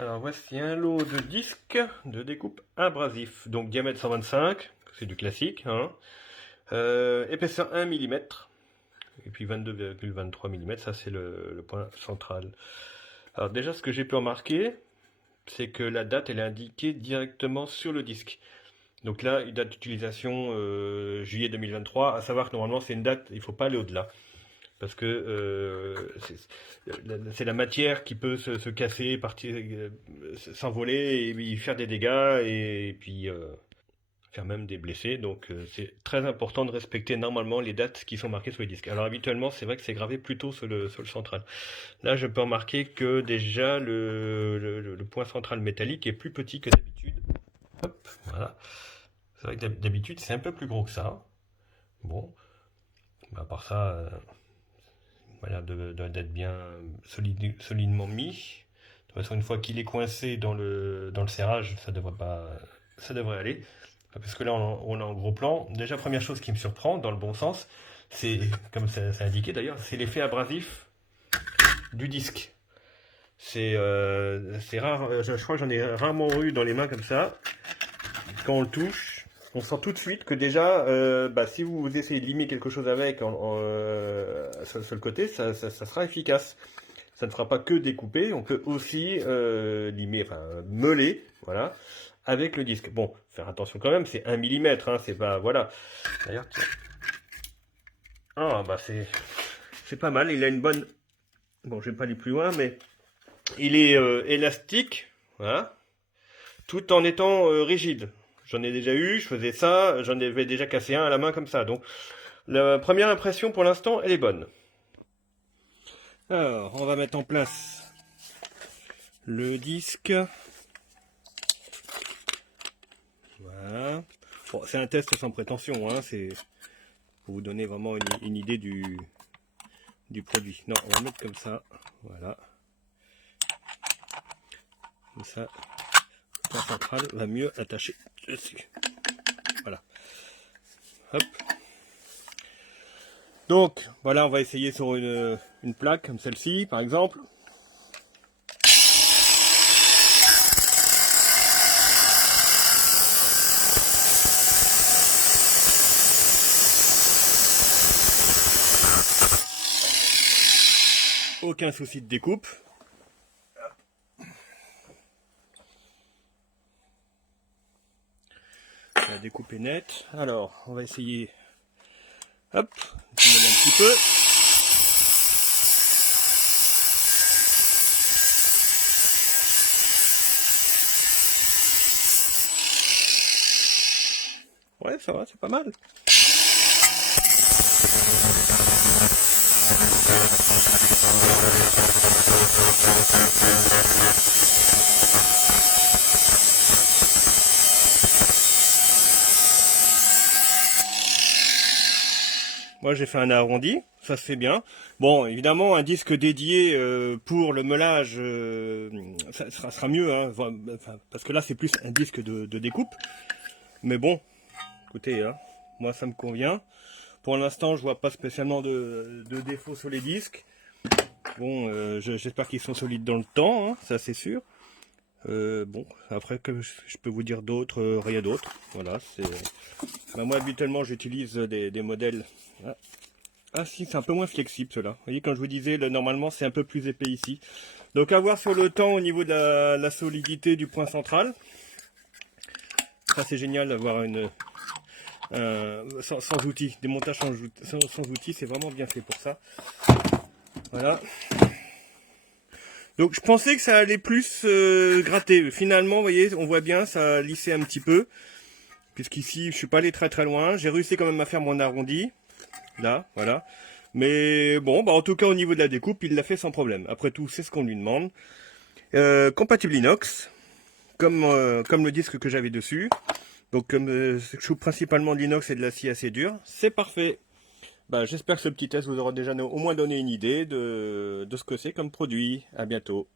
Alors voici un lot de disques de découpe abrasif, donc diamètre 125, c'est du classique, hein. Épaisseur 1 mm, et puis 22,23 mm, ça c'est le point central. Alors déjà ce que j'ai pu remarquer, c'est que la date elle est indiquée directement sur le disque. Donc là, une date d'utilisation juillet 2023, à savoir que normalement c'est une date, il ne faut pas aller au-delà. Parce que c'est la matière qui peut se casser, partir, s'envoler et faire des dégâts et puis faire même des blessés. Donc c'est très important de respecter normalement les dates qui sont marquées sur les disques. Alors habituellement, c'est vrai que c'est gravé plutôt sur le central. Là, je peux remarquer que déjà le point central métallique est plus petit que d'habitude. Hop, voilà. C'est vrai que d'habitude, c'est un peu plus gros que ça. Bon, à part ça, voilà, d'être bien solidement mis. De toute façon, une fois qu'il est coincé dans le serrage, ça devrait aller. Parce que là, on est en gros plan. Déjà, première chose qui me surprend, dans le bon sens, c'est, comme c'est indiqué d'ailleurs, c'est l'effet abrasif du disque. C'est rare, je crois que j'en ai rarement eu dans les mains comme ça. Quand on le touche, on sent tout de suite que déjà, si vous essayez de limer quelque chose avec sur le côté, ça sera efficace. Ça ne fera pas que découper, on peut aussi limer, enfin meuler, voilà, avec le disque. Bon, faire attention quand même, c'est 1 mm, hein, c'est pas, voilà. D'ailleurs, tiens. Ah, bah c'est pas mal, il a une bonne... Bon, je vais pas aller plus loin, mais il est élastique, voilà, tout en étant rigide. J'en ai déjà eu, je faisais ça, j'en avais déjà cassé un à la main comme ça. Donc, la première impression pour l'instant, elle est bonne. Alors, on va mettre en place le disque. Voilà. Bon, c'est un test sans prétention, hein, c'est pour vous donner vraiment une idée du produit. Non, on va mettre comme ça, voilà. Comme ça, le point central va mieux attacher dessus. Voilà. Hop. Donc, voilà, on va essayer sur une plaque comme celle-ci, par exemple. Aucun souci de découpe. La découpe est nette. Alors, on va essayer. Hop, je vais un petit peu. Ouais, ça va, c'est pas mal. Moi j'ai fait un arrondi, ça se fait bien. Bon, évidemment, un disque dédié pour le meulage, ça sera mieux, hein, parce que là c'est plus un disque de découpe. Mais bon, écoutez, hein, moi ça me convient. Pour l'instant, je vois pas spécialement de défauts sur les disques. Bon, j'espère qu'ils sont solides dans le temps, hein, ça c'est sûr. Bon, après que je peux vous dire d'autres, rien d'autre. Voilà, c'est. Moi habituellement j'utilise des modèles. Ah si, c'est un peu moins flexible cela. Vous voyez, quand je vous disais, normalement c'est un peu plus épais ici. Donc à voir sur le temps au niveau de la solidité du point central. Ça c'est génial d'avoir sans outils, des montages sans outils, c'est vraiment bien fait pour ça. Voilà. Donc je pensais que ça allait plus gratter. Finalement, vous voyez, on voit bien, ça a lissé un petit peu. Puisqu'ici, je suis pas allé très loin. J'ai réussi quand même à faire mon arrondi. Là, voilà. Mais bon, en tout cas, au niveau de la découpe, il l'a fait sans problème. Après tout, c'est ce qu'on lui demande. Compatible inox, comme le disque que j'avais dessus. Donc, comme je joue principalement de l'inox et de l'acier assez dur, c'est parfait. J'espère que ce petit test vous aura déjà au moins donné une idée de ce que c'est comme produit. À bientôt.